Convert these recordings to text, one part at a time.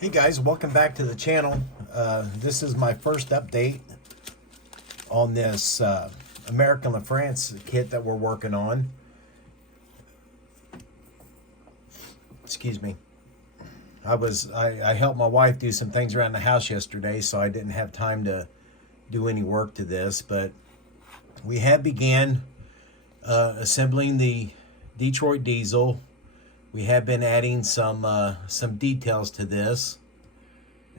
Hey guys, welcome back to the channel. This is my first update on this American LaFrance kit that we're working on. Excuse me. I helped my wife do some things around the house yesterday, so I didn't have time to do any work to this, but we have began assembling the Detroit diesel. We have been adding some details to this.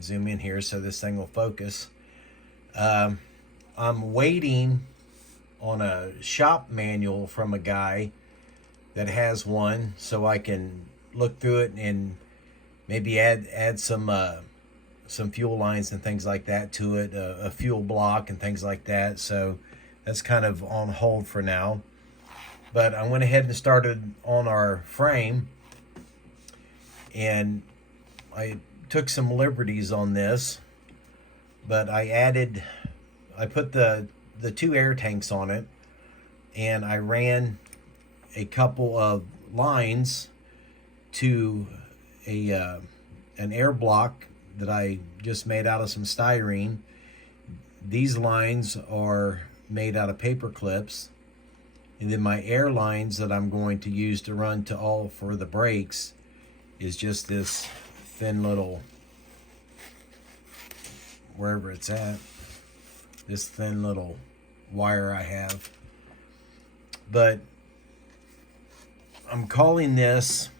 Zoom in here so this thing will focus. I'm waiting on a shop manual from a guy that has one, so I can look through it and maybe add some fuel lines and things like that to it, a fuel block and things like that. So that's kind of on hold for now. But I went ahead and started on our frame, and I took some liberties on this, but I put the two air tanks on it, and I ran a couple of lines to an air block that I just made out of some styrene. These lines are made out of paper clips, and then my air lines that I'm going to use to run to all for the brakes is just this thin little, wherever it's at, this thin little wire I have. But I'm calling this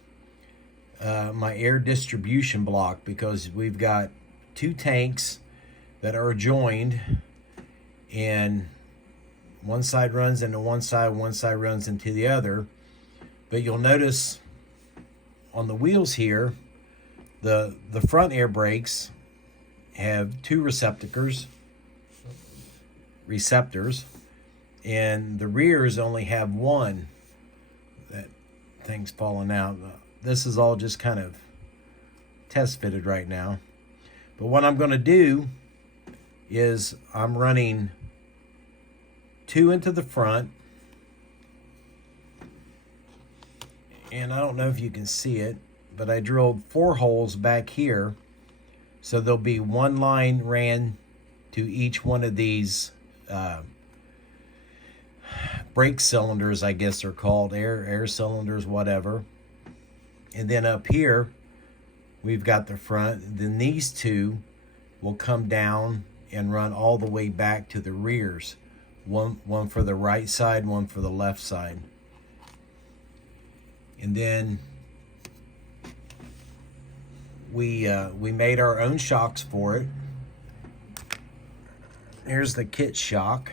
my air distribution block, because we've got two tanks that are joined, and one side runs into one side runs into the other. But you'll notice on the wheels here, the front air brakes have two receptors, and the rears only have one. That thing's falling out. This is all just kind of test fitted right now. But what I'm going to do is I'm running two into the front, and I don't know if you can see it, but I drilled 4 holes back here, so there'll be one line ran to each one of these brake cylinders, I guess they're called, air cylinders, whatever. And then up here we've got the front. Then these two will come down and run all the way back to the rears, one for the right side, one for the left side. And then we made our own shocks for it. Here's the kit shock.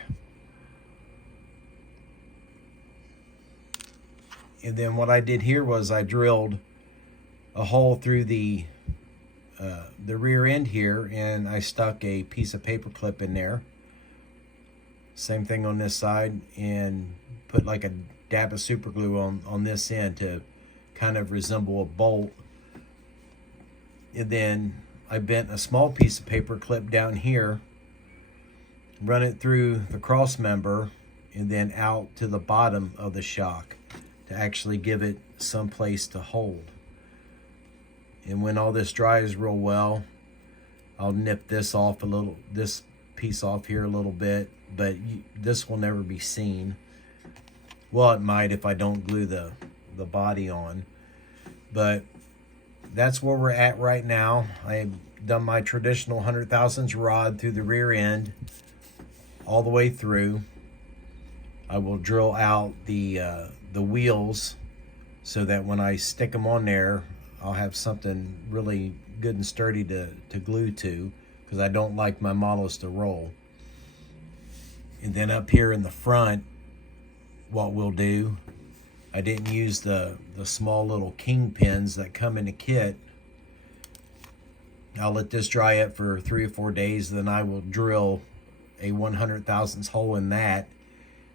And then what I did here was I drilled a hole through the rear end here, and I stuck a piece of paper clip in there. Same thing on this side, and put like a dab of super glue on this end to kind of resemble a bolt. And then I bent a small piece of paper clip down here, run it through the cross member, and then out to the bottom of the shock to actually give it some place to hold. And when all this dries real well, I'll nip this off this piece off here a little bit, but this will never be seen. Well, it might if I don't glue the body on. But that's where we're at right now. I've done my traditional 100 thousandths rod through the rear end all the way through. I will drill out the wheels so that when I stick them on there, I'll have something really good and sturdy to glue to, because I don't like my models to roll. And then up here in the front, what we'll do, I didn't use the small little king pins that come in the kit. I'll let this dry up for 3 or 4 days, then I will drill a 100 thousandths hole in that,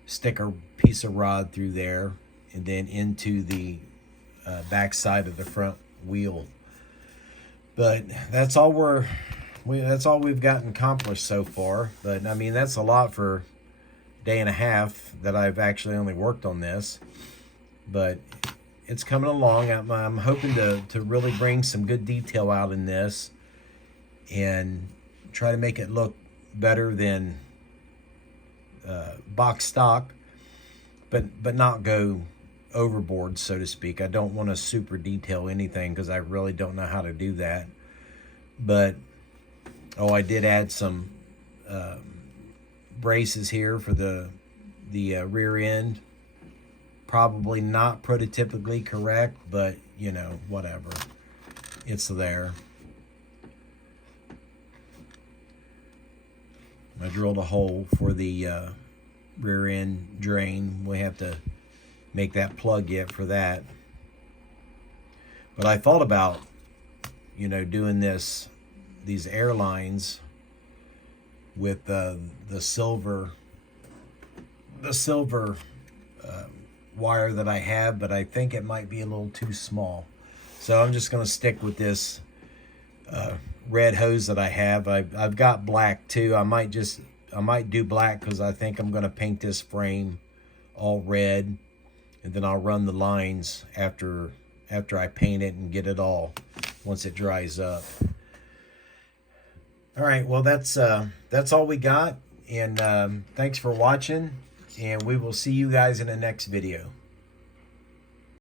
stick a piece of rod through there, and then into the back side of the front wheel. But that's all we've gotten accomplished so far. But I mean, that's a lot for a day and a half that I've actually only worked on this. But it's coming along. I'm hoping to really bring some good detail out in this. and try to make it look better than box stock, but not go overboard, so to speak. I don't want to super detail anything because I really don't know how to do that. But I did add some braces here for the rear end. Probably not prototypically correct, but you know, whatever. It's there. I drilled a hole for the rear end drain. We have to make that plug yet for that. But I thought about, you know, doing these airlines with the silver wire that I have, but I think it might be a little too small. So I'm just going to stick with this red hose that I have. I've got black too. I might do black because I think I'm going to paint this frame all red, and then I'll run the lines after I paint it and get it all once it dries up. All right, well that's all we got, and thanks for watching, and we will see you guys in the next video.